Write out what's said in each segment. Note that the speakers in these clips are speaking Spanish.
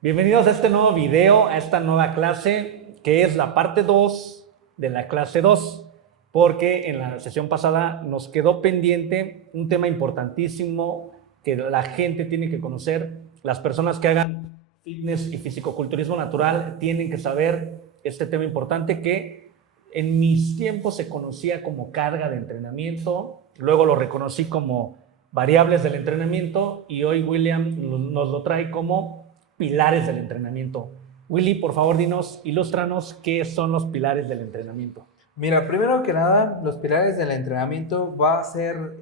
Bienvenidos a este nuevo video, a esta nueva clase, que es la parte 2 de la clase 2, porque en la sesión pasada nos quedó pendiente un tema importantísimo que la gente tiene que conocer. Las personas que hagan fitness y fisicoculturismo natural tienen que saber este tema importante que en mis tiempos se conocía como carga de entrenamiento, luego lo reconocí como variables del entrenamiento y hoy William nos lo trae como pilares del entrenamiento. Willy, por favor, dinos, ilústranos qué son los pilares del entrenamiento. Mira, primero que nada, los pilares del entrenamiento va a ser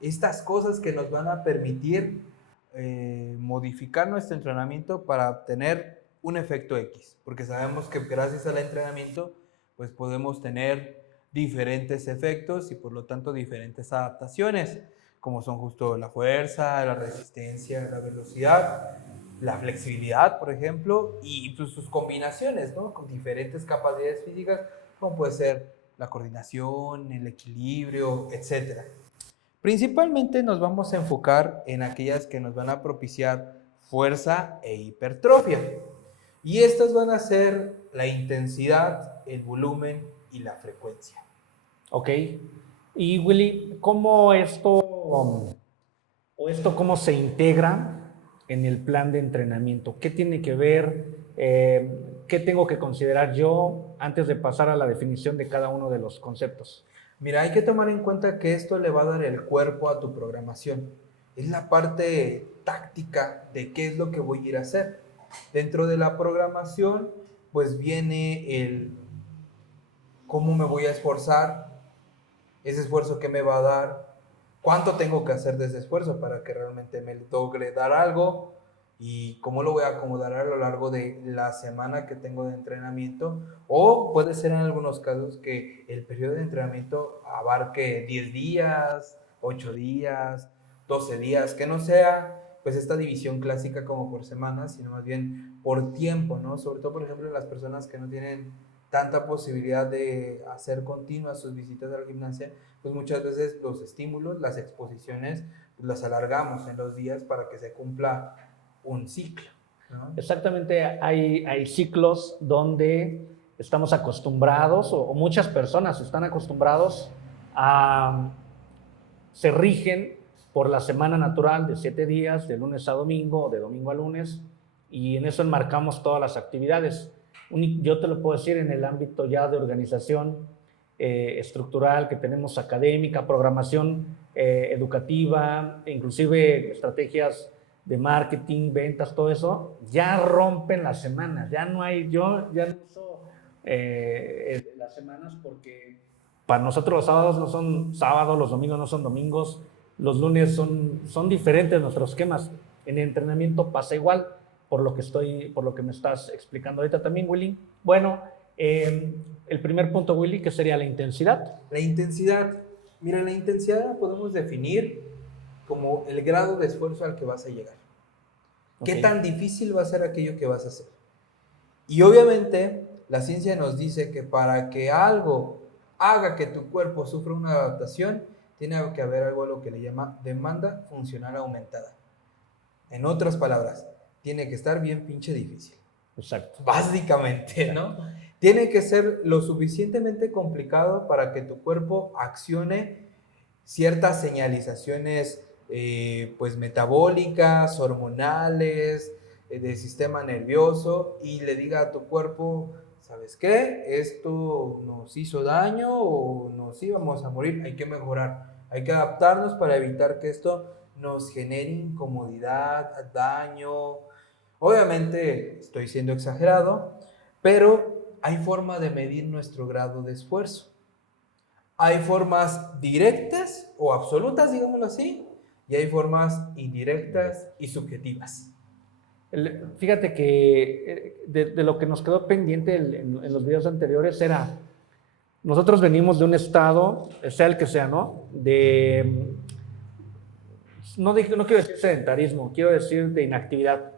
estas cosas que nos van a permitir modificar nuestro entrenamiento para obtener un efecto X, porque sabemos que gracias al entrenamiento pues podemos tener diferentes efectos y por lo tanto diferentes adaptaciones, como son justo la fuerza, la resistencia, la velocidad, la flexibilidad, por ejemplo, y pues, sus combinaciones, ¿no? Con diferentes capacidades físicas, como puede ser la coordinación, el equilibrio, etc. Principalmente nos vamos a enfocar en aquellas que nos van a propiciar fuerza e hipertrofia. Y estas van a ser la intensidad, el volumen y la frecuencia. Ok. Y Willy, ¿cómo cómo se integra en el plan de entrenamiento? ¿Qué tiene que ver? ¿Qué tengo que considerar yo antes de pasar a la definición de cada uno de los conceptos? Mira, hay que tomar en cuenta que esto le va a dar el cuerpo a tu programación. Es la parte táctica de qué es lo que voy a ir a hacer. Dentro de la programación, pues viene el cómo me voy a esforzar, ese esfuerzo que me va a dar, cuánto tengo que hacer de ese esfuerzo para que realmente me logre dar algo y cómo lo voy a acomodar a lo largo de la semana que tengo de entrenamiento, o puede ser en algunos casos que el periodo de entrenamiento abarque 10 días, 8 días, 12 días, que no sea pues esta división clásica como por semanas, sino más bien por tiempo, ¿no? Sobre todo, por ejemplo, las personas que no tienen tanta posibilidad de hacer continuas sus visitas a la gimnasia, pues muchas veces los estímulos, las exposiciones, pues las alargamos en los días para que se cumpla un ciclo, ¿no? Exactamente, hay ciclos donde estamos acostumbrados, o muchas personas están acostumbrados a, se rigen por la semana natural de 7 días, de lunes a domingo, de domingo a lunes, y en eso enmarcamos todas las actividades. Yo te lo puedo decir en el ámbito ya de organización estructural que tenemos académica, programación educativa, inclusive estrategias de marketing, ventas, todo eso, ya rompen las semanas, ya no hay, yo ya no uso las semanas porque para nosotros los sábados no son sábados, los domingos no son domingos, los lunes son diferentes nuestros esquemas. En el entrenamiento pasa igual, por lo que me estás explicando ahorita también, Willy. Bueno, el primer punto, Willy, que sería la intensidad. La intensidad, mira, la intensidad la podemos definir como el grado de esfuerzo al que vas a llegar. ¿Qué tan difícil va a ser aquello que vas a hacer? Y obviamente la ciencia nos dice que para que algo haga que tu cuerpo sufra una adaptación, tiene que haber algo a lo que le llama demanda funcional aumentada. En otras palabras, tiene que estar bien pinche difícil. Exacto. Básicamente, ¿no? Tiene que ser lo suficientemente complicado para que tu cuerpo accione ciertas señalizaciones pues metabólicas, hormonales, del sistema nervioso, y le diga a tu cuerpo, ¿sabes qué? Esto nos hizo daño o nos íbamos a morir, hay que mejorar, hay que adaptarnos para evitar que esto nos genere incomodidad, daño. Obviamente estoy siendo exagerado, pero hay forma de medir nuestro grado de esfuerzo. Hay formas directas o absolutas, digámoslo así, y hay formas indirectas y subjetivas. Fíjate que de lo que nos quedó pendiente en los videos anteriores era, nosotros venimos de un estado, sea el que sea, ¿no? No quiero decir sedentarismo, quiero decir de inactividad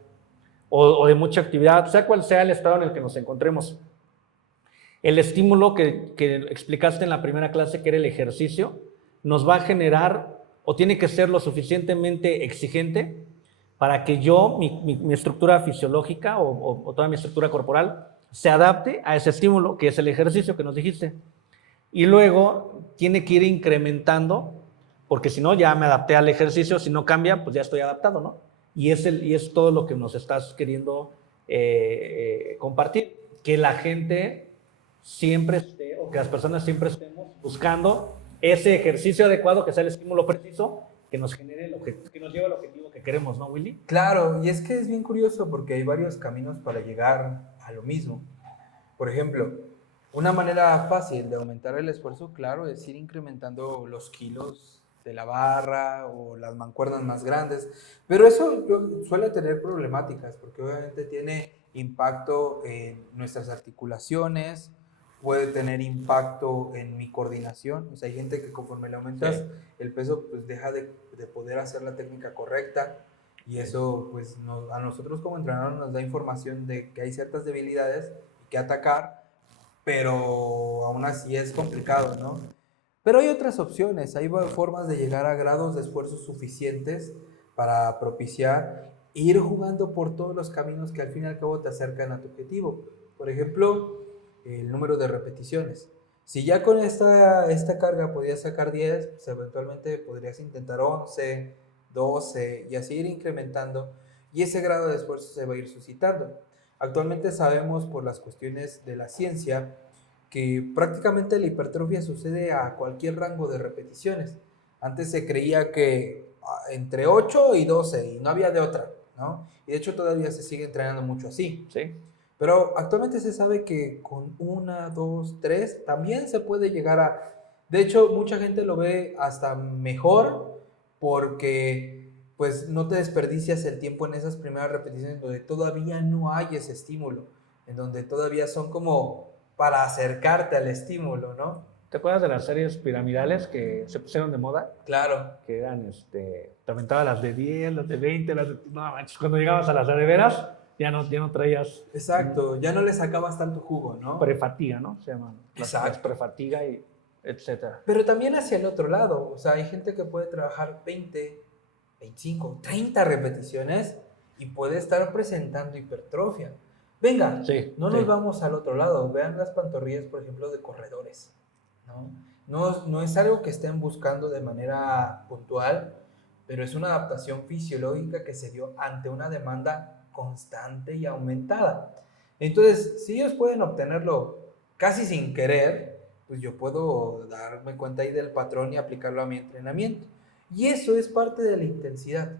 o de mucha actividad, sea cual sea el estado en el que nos encontremos. El estímulo que explicaste en la primera clase, que era el ejercicio, nos va a generar o tiene que ser lo suficientemente exigente para que yo, mi estructura fisiológica o toda mi estructura corporal se adapte a ese estímulo, que es el ejercicio que nos dijiste. Y luego tiene que ir incrementando, porque si no, ya me adapté al ejercicio, si no cambia, pues ya estoy adaptado, ¿no? Y es todo lo que nos estás queriendo compartir, que la gente siempre esté, o que las personas siempre estemos buscando ese ejercicio adecuado, que sea el estímulo preciso, que nos genere que nos lleve al objetivo que queremos, ¿no, Willy? Claro, y es que es bien curioso porque hay varios caminos para llegar a lo mismo. Por ejemplo, una manera fácil de aumentar el esfuerzo, claro, es ir incrementando los kilos de la barra o las mancuernas más grandes, pero eso suele tener problemáticas porque obviamente tiene impacto en nuestras articulaciones, puede tener impacto en mi coordinación, o sea, hay gente que conforme le aumentas el peso, pues deja de poder hacer la técnica correcta y eso pues a nosotros como entrenadores nos da información de que hay ciertas debilidades que atacar, pero aún así es complicado, ¿no? Pero hay otras opciones, hay formas de llegar a grados de esfuerzo suficientes para propiciar e ir jugando por todos los caminos que al fin y al cabo te acercan a tu objetivo. Por ejemplo, el número de repeticiones. Si ya con esta carga podías sacar 10, pues eventualmente podrías intentar 11, 12 y así ir incrementando y ese grado de esfuerzo se va a ir suscitando. Actualmente sabemos por las cuestiones de la ciencia que prácticamente la hipertrofia sucede a cualquier rango de repeticiones. Antes se creía que entre 8 y 12 y no había de otra, ¿no? Y de hecho todavía se sigue entrenando mucho así. Sí. Pero actualmente se sabe que con 1, 2, 3 también se puede llegar a... De hecho, mucha gente lo ve hasta mejor porque pues no te desperdicias el tiempo en esas primeras repeticiones donde todavía no hay ese estímulo, en donde todavía son como para acercarte al estímulo, ¿no? ¿Te acuerdas de las series piramidales que se pusieron de moda? Claro. Que eran, te aventaba las de 10, las de 20, las de... No manches, cuando llegabas a las de veras, ya no traías... Exacto, ya no le sacabas tanto jugo, ¿no? Prefatiga, ¿no? Se llaman. Las Exacto. prefatiga y etcétera. Pero también hacia el otro lado, o sea, hay gente que puede trabajar 20, 25, 30 repeticiones y puede estar presentando hipertrofia. Venga, Sí, no sí. nos vamos al otro lado, vean las pantorrillas, por ejemplo, de corredores, ¿no? No es algo que estén buscando de manera puntual, pero es una adaptación fisiológica que se dio ante una demanda constante y aumentada. Entonces, si ellos pueden obtenerlo casi sin querer, pues yo puedo darme cuenta ahí del patrón y aplicarlo a mi entrenamiento. Y eso es parte de la intensidad.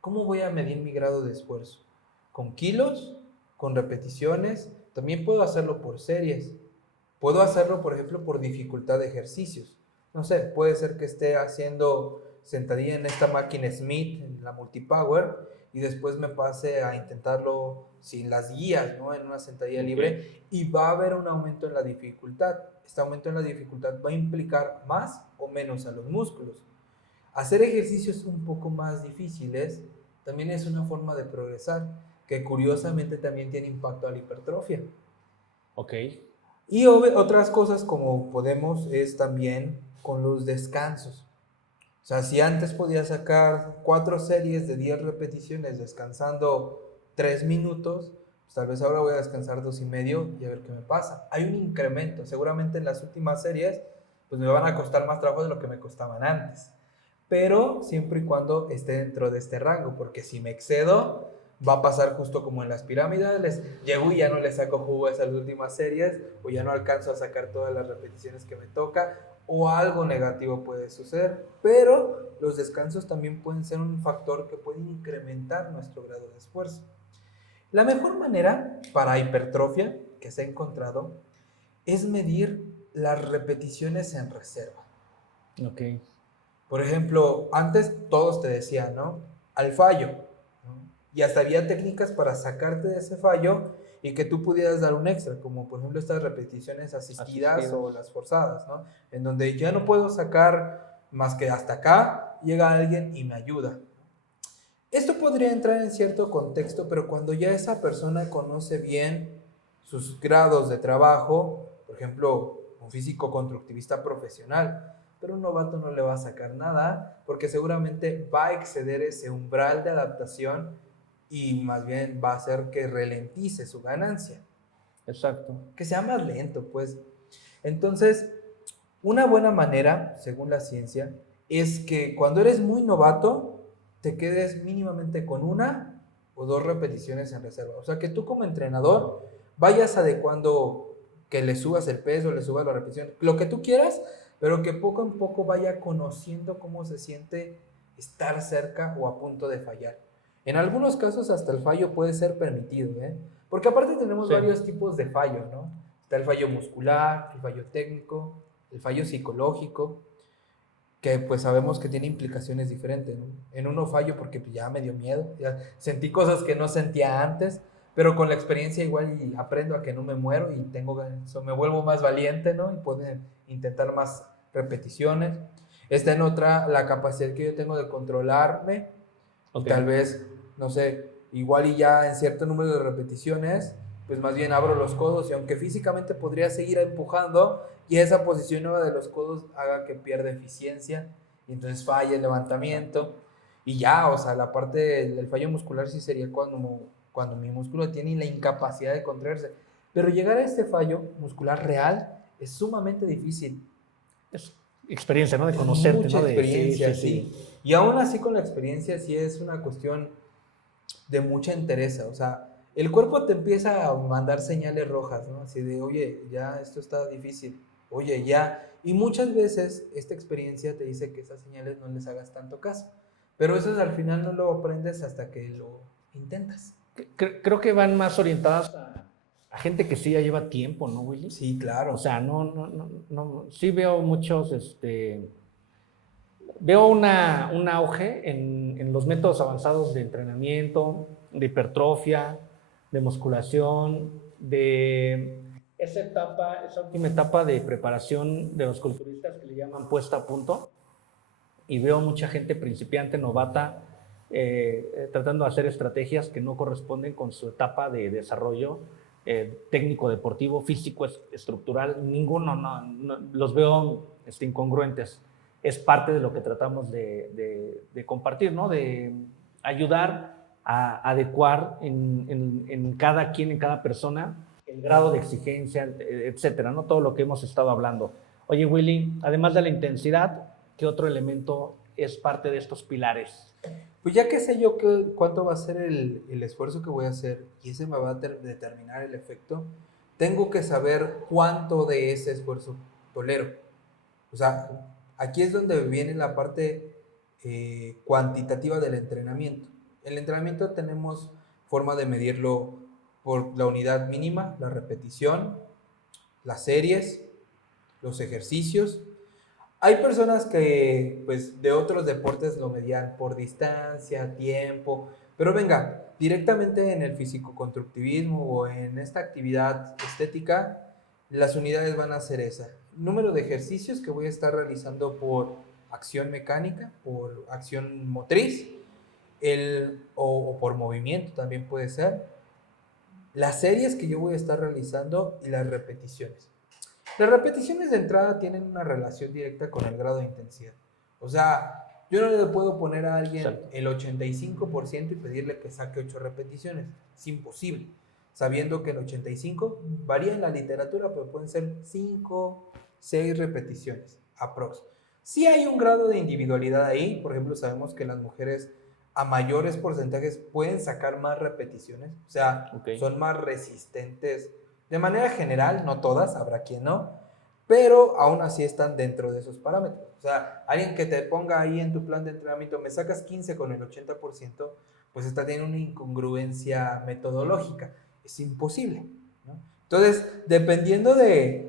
¿Cómo voy a medir mi grado de esfuerzo? ¿Con kilos? ¿Con repeticiones? También puedo hacerlo por series. Puedo hacerlo, por ejemplo, por dificultad de ejercicios. No sé, puede ser que esté haciendo sentadilla en esta máquina Smith, en la Multipower, y después me pase a intentarlo sin las guías, ¿no? En una sentadilla libre, y va a haber un aumento en la dificultad. Este aumento en la dificultad va a implicar más o menos a los músculos. Hacer ejercicios un poco más difíciles también es una forma de progresar, que curiosamente también tiene impacto a la hipertrofia. Ok. Y otras cosas como podemos es también con los descansos. O sea, si antes podía sacar 4 series de 10 repeticiones descansando 3 minutos, pues tal vez ahora voy a descansar 2 y medio y a ver qué me pasa. Hay un incremento, seguramente en las últimas series pues me van a costar más trabajo de lo que me costaban antes. Pero siempre y cuando esté dentro de este rango, porque si me excedo, va a pasar justo como en las pirámides, llego y ya no le saco jugo a esas últimas series, o ya no alcanzo a sacar todas las repeticiones que me toca, o algo negativo puede suceder. Pero los descansos también pueden ser un factor que puede incrementar nuestro grado de esfuerzo. La mejor manera para hipertrofia que se ha encontrado es medir las repeticiones en reserva. Ok. Por ejemplo, antes todos te decían, ¿no? Al fallo, ¿no? Y hasta había técnicas para sacarte de ese fallo y que tú pudieras dar un extra, como por ejemplo estas repeticiones asistidas o las forzadas, ¿no? En donde ya no puedo sacar más que hasta acá, llega alguien y me ayuda. Esto podría entrar en cierto contexto, pero cuando ya esa persona conoce bien sus grados de trabajo, por ejemplo, un físico constructivista profesional, pero un novato no le va a sacar nada porque seguramente va a exceder ese umbral de adaptación y más bien va a hacer que ralentice su ganancia. Exacto. Que sea más lento, pues. Entonces, una buena manera, según la ciencia, es que cuando eres muy novato, te quedes mínimamente con 1 o 2 repeticiones en reserva. O sea, que tú como entrenador vayas adecuando que le subas el peso, le subas la repetición, lo que tú quieras, pero que poco a poco vaya conociendo cómo se siente estar cerca o a punto de fallar. En algunos casos hasta el fallo puede ser permitido, ¿eh? Porque aparte tenemos Sí. varios tipos de fallo, ¿no? Está el fallo muscular, el fallo técnico, el fallo psicológico, que pues sabemos que tiene implicaciones diferentes, ¿no? En uno fallo porque pues, ya me dio miedo, ya sentí cosas que no sentía antes, pero con la experiencia igual y aprendo a que no me muero y me vuelvo más valiente, ¿no? Y puedo intentar más repeticiones. Está en otra la capacidad que yo tengo de controlarme y Ok. tal vez, no sé, igual y ya en cierto número de repeticiones, pues más bien abro los codos y aunque físicamente podría seguir empujando y esa posición nueva de los codos haga que pierda eficiencia y entonces falle el levantamiento y ya, o sea, la parte del fallo muscular sí sería cuando mi músculo tiene la incapacidad de contraerse, pero llegar a este fallo muscular real es sumamente difícil. Es experiencia, ¿no? De Es conocerte, mucha ¿no? De sí, experiencia, sí, sí. sí. Y aún así con la experiencia sí es una cuestión de mucha entereza. O sea, el cuerpo te empieza a mandar señales rojas, ¿no? Así de, oye, ya esto está difícil. Oye, ya. Y muchas veces esta experiencia te dice que esas señales no les hagas tanto caso. Pero eso al final no lo aprendes hasta que lo intentas. Creo que van más orientadas a gente que sí ya lleva tiempo, ¿no, Willy? Sí, O claro. sea, no, sí veo muchos, veo un auge en los métodos avanzados de entrenamiento, de hipertrofia, de musculación, de esa última etapa de preparación de los culturistas que le llaman puesta a punto. Y veo mucha gente principiante, novata, tratando de hacer estrategias que no corresponden con su etapa de desarrollo técnico, deportivo, físico, estructural. Ninguno, los veo incongruentes. Es parte de lo que tratamos de compartir, ¿no? De ayudar a adecuar en cada quien, en cada persona, el grado de exigencia, etcétera, ¿no? Todo lo que hemos estado hablando. Oye, Willy, además de la intensidad, ¿qué otro elemento es parte de estos pilares? Pues ya que sé yo cuánto va a ser el esfuerzo que voy a hacer y ese me va a determinar el efecto, tengo que saber cuánto de ese esfuerzo tolero. O sea, aquí es donde viene la parte cuantitativa del entrenamiento. El entrenamiento tenemos forma de medirlo por la unidad mínima, la repetición, las series, los ejercicios. Hay personas que, pues, de otros deportes lo medían por distancia, tiempo, pero venga, directamente en el físico-constructivismo o en esta actividad estética, las unidades van a ser esa. Número de ejercicios que voy a estar realizando por acción mecánica, por acción motriz, o por movimiento también puede ser. Las series que yo voy a estar realizando y las repeticiones. Las repeticiones de entrada tienen una relación directa con el grado de intensidad. O sea, yo no le puedo poner a alguien Exacto. el 85% y pedirle que saque 8 repeticiones. Es imposible. Sabiendo que el 85 varía en la literatura, pero pueden ser 5, 6 repeticiones, aprox. Sí hay un grado de individualidad ahí. Por ejemplo, sabemos que las mujeres a mayores porcentajes pueden sacar más repeticiones. O sea, Okay. son más resistentes de manera general, no todas, habrá quien no, pero aún así están dentro de esos parámetros. O sea, alguien que te ponga ahí en tu plan de entrenamiento, me sacas 15 con el 80%, pues está teniendo una incongruencia metodológica. Es imposible, ¿no? Entonces, dependiendo del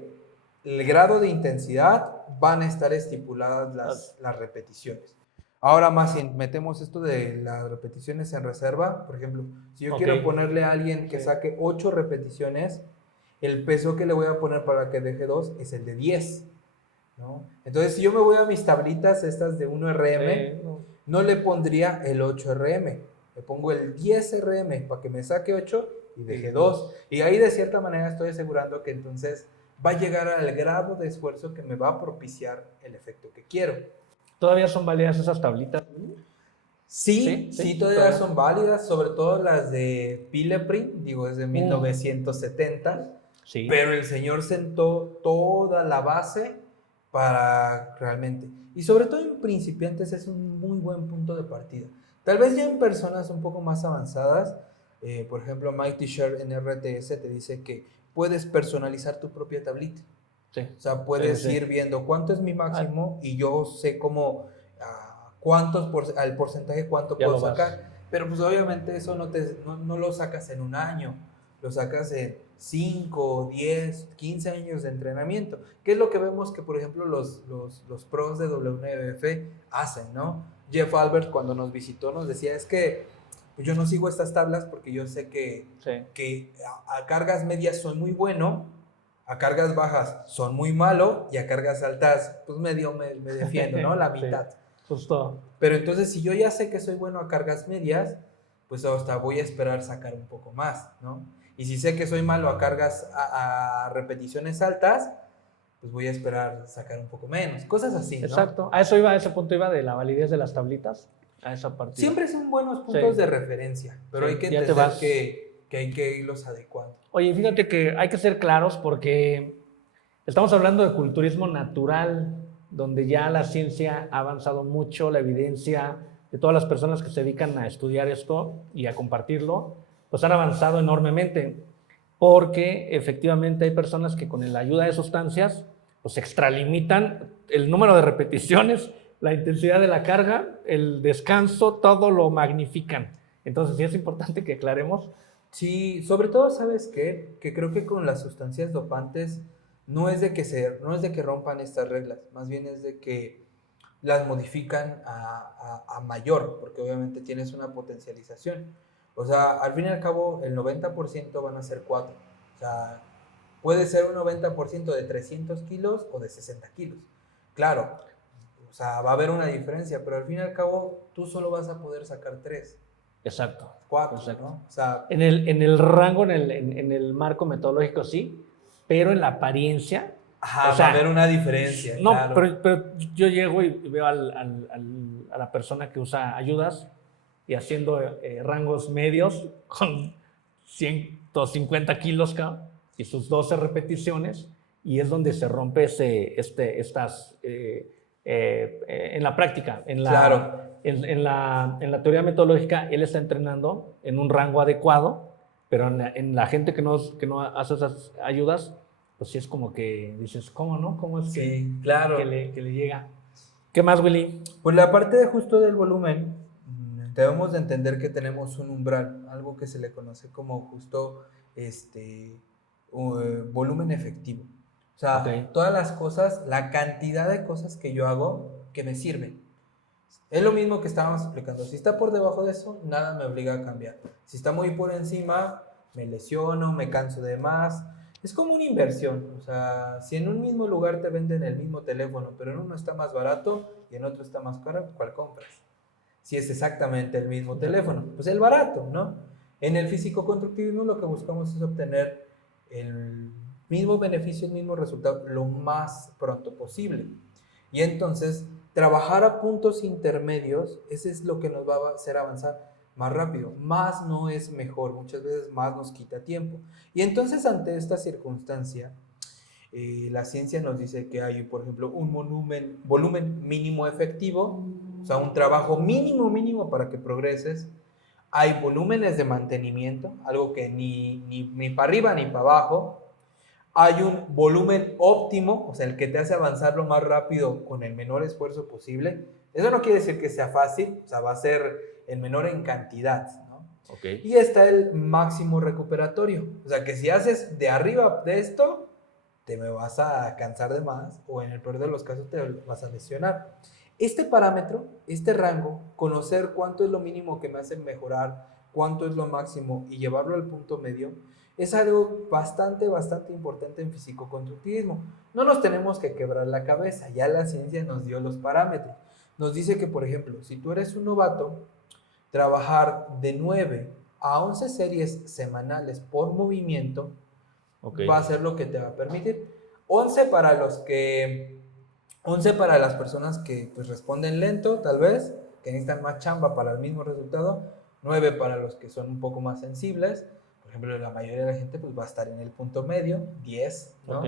grado de intensidad, van a estar estipuladas las repeticiones. Ahora más, si metemos esto de las repeticiones en reserva, por ejemplo, si yo quiero ponerle a alguien que saque 8 repeticiones, el peso que le voy a poner para que deje 2 es el de 10, ¿no? Entonces, si yo me voy a mis tablitas estas de 1 RM, no le pondría el 8 RM, le pongo el 10 RM para que me saque 8 y deje 2. Y ahí de cierta manera estoy asegurando que entonces va a llegar al grado de esfuerzo que me va a propiciar el efecto que quiero. ¿Todavía son válidas esas tablitas? Sí, todavía son válidas, sobre todo las de Pilleprin, digo, es de 1970, Sí. pero el señor sentó toda la base para realmente, y sobre todo en principiantes es un muy buen punto de partida. Tal vez ya en personas un poco más avanzadas, por ejemplo, Mike T-Shirt en RTS te dice que puedes personalizar tu propia tablita. Sí. O sea, puedes ir viendo cuánto es mi máximo y yo sé cómo, al porcentaje cuánto Ya puedo lo vas. sacar. Pero pues obviamente eso no lo sacas en un año, lo sacas en 5, 10, 15 años de entrenamiento. ¿Qué es lo que vemos que, por ejemplo, los pros de WNBF hacen, ¿no? Jeff Albert cuando nos visitó nos decía, es que pues yo no sigo estas tablas porque yo sé que, a cargas medias soy muy bueno, a cargas bajas son muy malo y a cargas altas pues medio me defiendo, ¿no? La mitad. Sí, justo. Pero entonces si yo ya sé que soy bueno a cargas medias, pues hasta voy a esperar sacar un poco más, ¿no? Y si sé que soy malo a cargas, a repeticiones altas, pues voy a esperar sacar un poco menos. Cosas así, ¿no? Exacto. A eso iba, a ese punto iba de la validez de las tablitas, a esa parte. Siempre son buenos puntos de referencia, pero hay que entender que hay que irlos adecuando. Oye, fíjate que hay que ser claros porque estamos hablando de culturismo natural, donde ya la ciencia ha avanzado mucho, la evidencia de todas las personas que se dedican a estudiar esto y a compartirlo, pues han avanzado enormemente, porque efectivamente hay personas que con la ayuda de sustancias, pues extralimitan el número de repeticiones, la intensidad de la carga, el descanso, todo lo magnifican. Entonces sí es importante que aclaremos. Sí, sobre todo, ¿sabes qué? Que creo que con las sustancias dopantes no es de que rompan estas reglas, más bien es de que las modifican a mayor, porque obviamente tienes una potencialización. O sea, al fin y al cabo, el 90% van a ser 4. O sea, puede ser un 90% de 300 kilos o de 60 kilos. Claro, o sea, va a haber una diferencia, pero al fin y al cabo, tú solo vas a poder sacar 3. Exacto. 4, exacto. ¿no? O sea, en el rango, en el marco metodológico sí, pero en la apariencia. Ajá, o sea, va a haber una diferencia. No, claro. pero yo llego y veo a la persona que usa ayudas y haciendo rangos medios con 150 kilos y sus 12 repeticiones, y es donde se rompe estas en la práctica, Claro. en la teoría metodológica. Él está entrenando en un rango adecuado, pero en la gente que no hace esas ayudas, pues sí es como que dices, ¿cómo no? ¿Cómo es Sí, claro. que le llega? ¿Qué más, Willy? Pues la parte de justo del volumen, debemos de entender que tenemos un umbral, algo que se le conoce como justo volumen efectivo. O sea, todas las cosas, la cantidad de cosas que yo hago que me sirven. Es lo mismo que estábamos explicando. Si está por debajo de eso, nada me obliga a cambiar. Si está muy por encima, me lesiono, me canso de más. Es como una inversión. O sea, si en un mismo lugar te venden el mismo teléfono, pero en uno está más barato y en otro está más caro, ¿cuál compras? Si es exactamente el mismo teléfono, pues el barato, ¿no? En el físico-constructivismo lo que buscamos es obtener el mismo beneficio, el mismo resultado lo más pronto posible. Y entonces, trabajar a puntos intermedios, ese es lo que nos va a hacer avanzar más rápido. Más no es mejor, muchas veces más nos quita tiempo. Y entonces, ante esta circunstancia, la ciencia nos dice que hay, por ejemplo, un volumen mínimo efectivo, o sea, un trabajo mínimo para que progreses. Hay volúmenes de mantenimiento, algo que ni para arriba ni para abajo. Hay un volumen óptimo, o sea, el que te hace avanzar lo más rápido con el menor esfuerzo posible. Eso no quiere decir que sea fácil, o sea, va a ser el menor en cantidad, ¿no? Okay. Y está el máximo recuperatorio, o sea, que si haces de arriba de esto, te me vas a cansar de más o en el peor de los casos te vas a lesionar. Este parámetro, este rango, conocer cuánto es lo mínimo que me hace mejorar, cuánto es lo máximo y llevarlo al punto medio, es algo bastante importante en fisicoconstructivismo. No nos tenemos que quebrar la cabeza, ya la ciencia nos dio los parámetros. Nos dice que, por ejemplo, si tú eres un novato, trabajar de 9 a 11 series semanales por movimiento va a ser lo que te va a permitir. 11 para los que 11 para las personas que pues responden lento, tal vez, que necesitan más chamba para el mismo resultado, 9 para los que son un poco más sensibles, por ejemplo, la mayoría de la gente pues va a estar en el punto medio, 10, ¿no? Ok.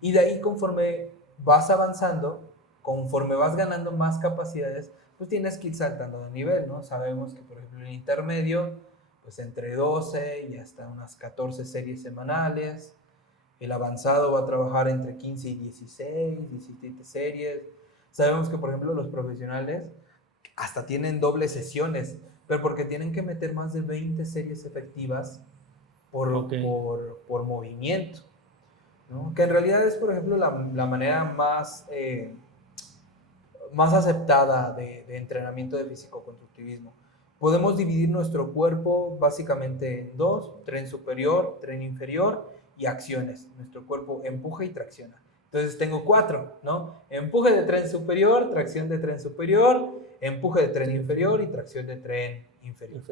Y de ahí conforme vas avanzando, conforme vas ganando más capacidades, pues tienes que ir saltando de nivel, ¿no? Sabemos que, por ejemplo, en intermedio, pues entre 12 y hasta unas 14 series semanales. El avanzado va a trabajar entre 15 y 16, 17 series. Sabemos que, por ejemplo, los profesionales hasta tienen dobles sesiones, pero porque tienen que meter más de 20 series efectivas Ok. por movimiento, ¿no? Que en realidad es, por ejemplo, la manera más aceptada de entrenamiento de físico-constructivismo. Podemos dividir nuestro cuerpo básicamente en dos: tren superior, tren inferior y acciones. Nuestro cuerpo empuja y tracciona. Entonces tengo 4, ¿no? Empuje de tren superior, tracción de tren superior, empuje de tren inferior y tracción de tren inferior.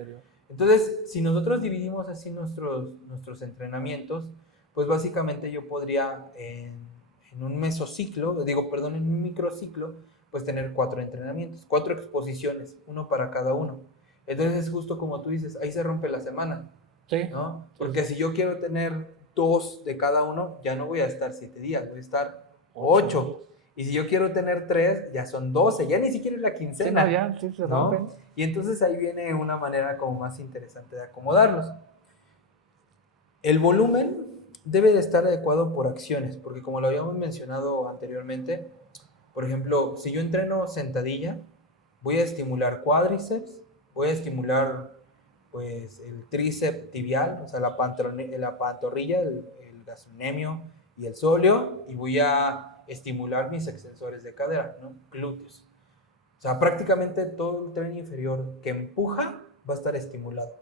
Entonces, si nosotros dividimos así nuestros entrenamientos, pues básicamente yo podría en un mesociclo, en un microciclo, pues tener 4 entrenamientos, 4 exposiciones, uno para cada uno. Entonces, justo como tú dices, ahí se rompe la semana, Sí. ¿no? Sí, Porque sí. si yo quiero tener 2 de cada uno, ya no voy a estar 7 días, voy a estar 8. 8. Y si yo quiero tener 3, ya son 12, ya ni siquiera es la Sí, quincena, no, ya, sí se ¿no? rompen. Y entonces ahí viene una manera como más interesante de acomodarlos. El volumen debe de estar adecuado por acciones, porque como lo habíamos mencionado anteriormente, por ejemplo, si yo entreno sentadilla, voy a estimular cuádriceps, voy a estimular pues el tríceps tibial, o sea, la pantorrilla, el gastrocnemio y el sóleo, y voy a estimular mis extensores de cadera, ¿no? Glúteos. O sea, prácticamente todo el tren inferior que empuja va a estar estimulado.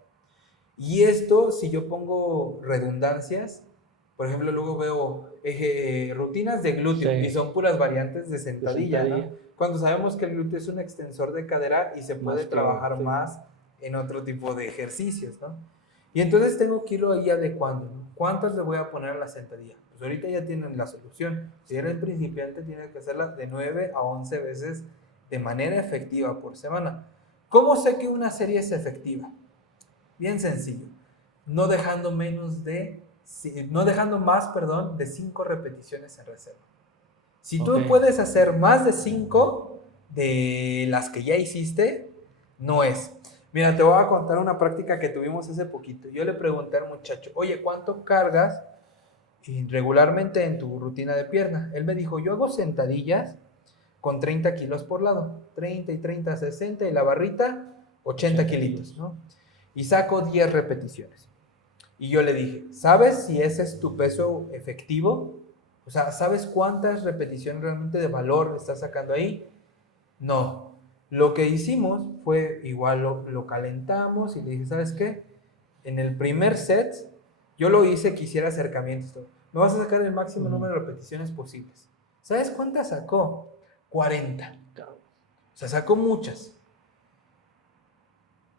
Y esto, si yo pongo redundancias, por ejemplo, luego veo rutinas de glúteo y Sí. son puras variantes de De sentadilla, ¿no? sentadilla. Cuando sabemos que el glúteo es un extensor de cadera y se puede Más que. trabajar Sí. más en otro tipo de ejercicios, ¿no? Y entonces tengo que irlo ahí adecuando, ¿no? ¿Cuántas le voy a poner a la sentadilla? Pues ahorita ya tienen la solución. Si eres principiante, tienes que hacerla de 9 a 11 veces de manera efectiva por semana. ¿Cómo sé que una serie es efectiva? Bien sencillo. No dejando más, perdón, de 5 repeticiones en reserva. Si Ok. tú puedes hacer más de 5 de las que ya hiciste, no es. Mira, te voy a contar una práctica que tuvimos hace poquito. Yo le pregunté al muchacho, oye, ¿cuánto cargas regularmente en tu rutina de pierna? Él me dijo, yo hago sentadillas con 30 kilos por lado, 30 y 30, 60, y la barrita, 80 80 kilitos, kilos. ¿no? Y saco 10 repeticiones. Y yo le dije, ¿sabes si ese es tu peso efectivo? O sea, ¿sabes cuántas repeticiones realmente de valor estás sacando ahí? No. Lo que hicimos fue, igual lo calentamos y le dije, ¿sabes qué? En el primer set, yo lo hice que hiciera acercamientos. Me vas a sacar el máximo número de repeticiones posibles. ¿Sabes cuántas sacó? 40. O sea, sacó muchas.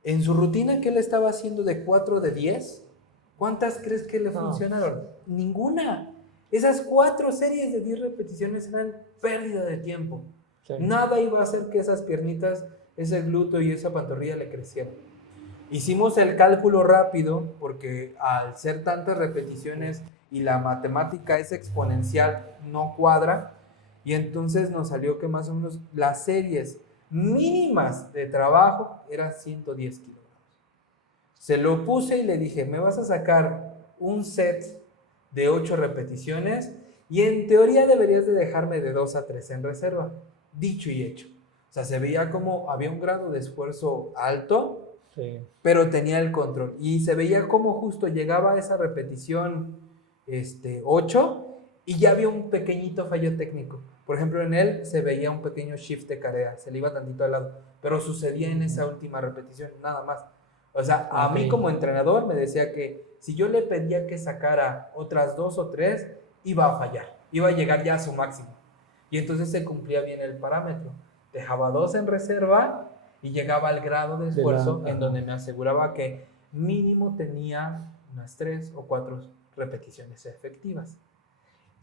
En su rutina que él estaba haciendo de 4 de 10, ¿cuántas crees que le funcionaron? Ninguna. Esas 4 series de 10 repeticiones eran pérdida de tiempo. Sí. Nada iba a hacer que esas piernitas, ese glúteo y esa pantorrilla le crecieran. Hicimos el cálculo rápido porque al ser tantas repeticiones y la matemática es exponencial, no cuadra, y entonces nos salió que más o menos las series mínimas de trabajo eran 110 kilogramos. Se lo puse y le dije, me vas a sacar un set de 8 repeticiones y en teoría deberías de dejarme de 2 a 3 en reserva. Dicho y hecho. O sea, se veía como había un grado de esfuerzo alto, Sí. pero tenía el control. Y se veía como justo llegaba a esa repetición 8 y ya había un pequeñito fallo técnico. Por ejemplo, en él se veía un pequeño shift de cadera, se le iba tantito al lado, pero sucedía en esa última repetición, nada más. O sea, a mí como entrenador me decía que si yo le pedía que sacara otras 2 o 3, iba a fallar, iba a llegar ya a su máximo. Y entonces se cumplía bien el parámetro. Dejaba 2 en reserva y llegaba al grado de esfuerzo en donde me aseguraba que mínimo tenía unas 3 o 4 repeticiones efectivas.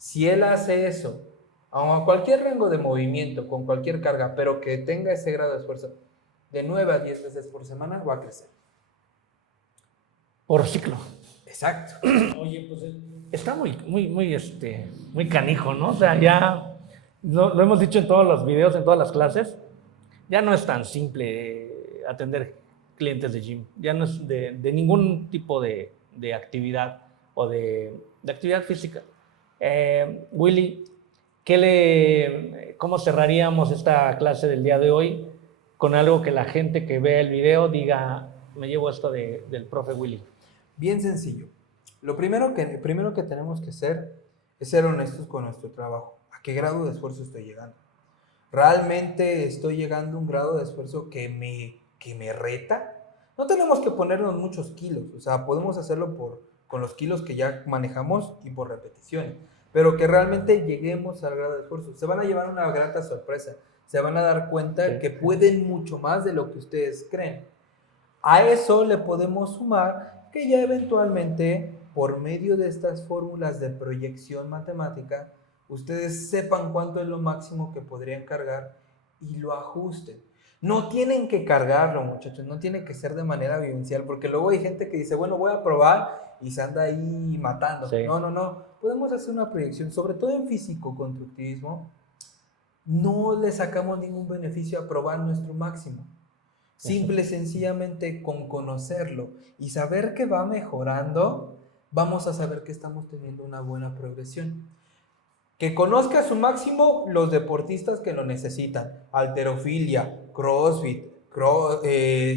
Si él hace eso, a cualquier rango de movimiento, con cualquier carga, pero que tenga ese grado de esfuerzo, de 9 a 10 veces por semana, va a crecer. Por ciclo. Exacto. Oye, pues está muy canijo, ¿no? O sea, ya lo hemos dicho en todos los videos, en todas las clases, ya no es tan simple atender clientes de gym, ya no es de ningún tipo de actividad o de actividad física. Willy, ¿cómo cerraríamos esta clase del día de hoy con algo que la gente que vea el video diga, me llevo esto del profe Willy? Bien sencillo. Lo primero que tenemos que hacer es ser honestos con nuestro trabajo. ¿A qué grado de esfuerzo estoy llegando? ¿Realmente estoy llegando a un grado de esfuerzo que me reta? No tenemos que ponernos muchos kilos, o sea, podemos hacerlo con los kilos que ya manejamos y por repeticiones, pero que realmente lleguemos al grado de esfuerzo. Se van a llevar una grata sorpresa, se van a dar cuenta que pueden mucho más de lo que ustedes creen. A eso le podemos sumar que ya eventualmente, por medio de estas fórmulas de proyección matemática, ustedes sepan cuánto es lo máximo que podrían cargar y lo ajusten. No tienen que cargarlo, muchachos, no tiene que ser de manera vivencial, porque luego hay gente que dice, bueno, voy a probar y se anda ahí matando. Sí. No. Podemos hacer una proyección, sobre todo en físico-constructivismo, no le sacamos ningún beneficio a probar nuestro máximo. Simple y sencillamente con conocerlo y saber que va mejorando, vamos a saber que estamos teniendo una buena progresión. Que conozca su máximo los deportistas que lo necesitan. Halterofilia, CrossFit,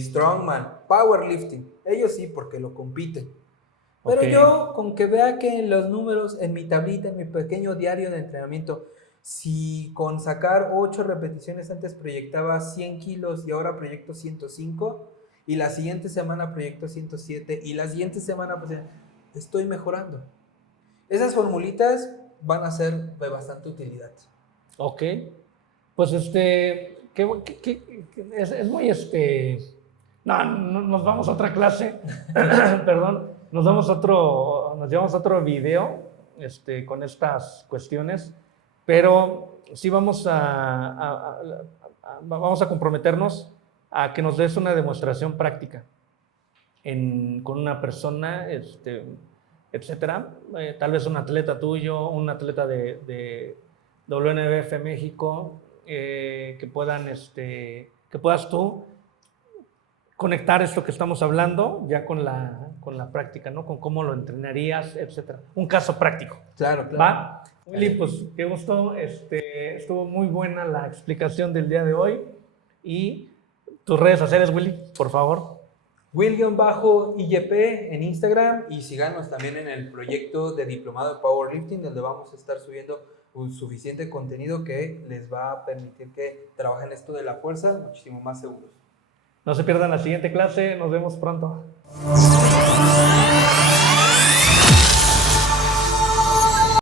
Strongman, Powerlifting. Ellos sí, porque lo compiten. Pero Okay. yo, con que vea que en los números, en mi tablita, en mi pequeño diario de entrenamiento, si con sacar 8 repeticiones antes proyectaba 100 kilos y ahora proyecto 105, y la siguiente semana proyecto 107, y la siguiente semana pues estoy mejorando. Esas formulitas van a ser de bastante utilidad. Ok. Pues es muy no, nos vamos a otra clase, perdón, nos llevamos otro video con estas cuestiones, pero sí vamos vamos a comprometernos a que nos des una demostración práctica con una persona, etcétera, tal vez un atleta tuyo, un atleta de WNBF México, que puedas tú conectar esto que estamos hablando ya con la práctica, ¿no? Con cómo lo entrenarías, etcétera. Un caso práctico. Claro. ¿Va? Willy, pues qué gusto. Estuvo muy buena la explicación del día de hoy. Y tus redes sociales, Willy, por favor. Will-IYP en Instagram, y síganos también en el proyecto de diplomado de Powerlifting, donde vamos a estar subiendo un suficiente contenido que les va a permitir que trabajen esto de la fuerza muchísimo más seguros. No se pierdan la siguiente clase, nos vemos pronto.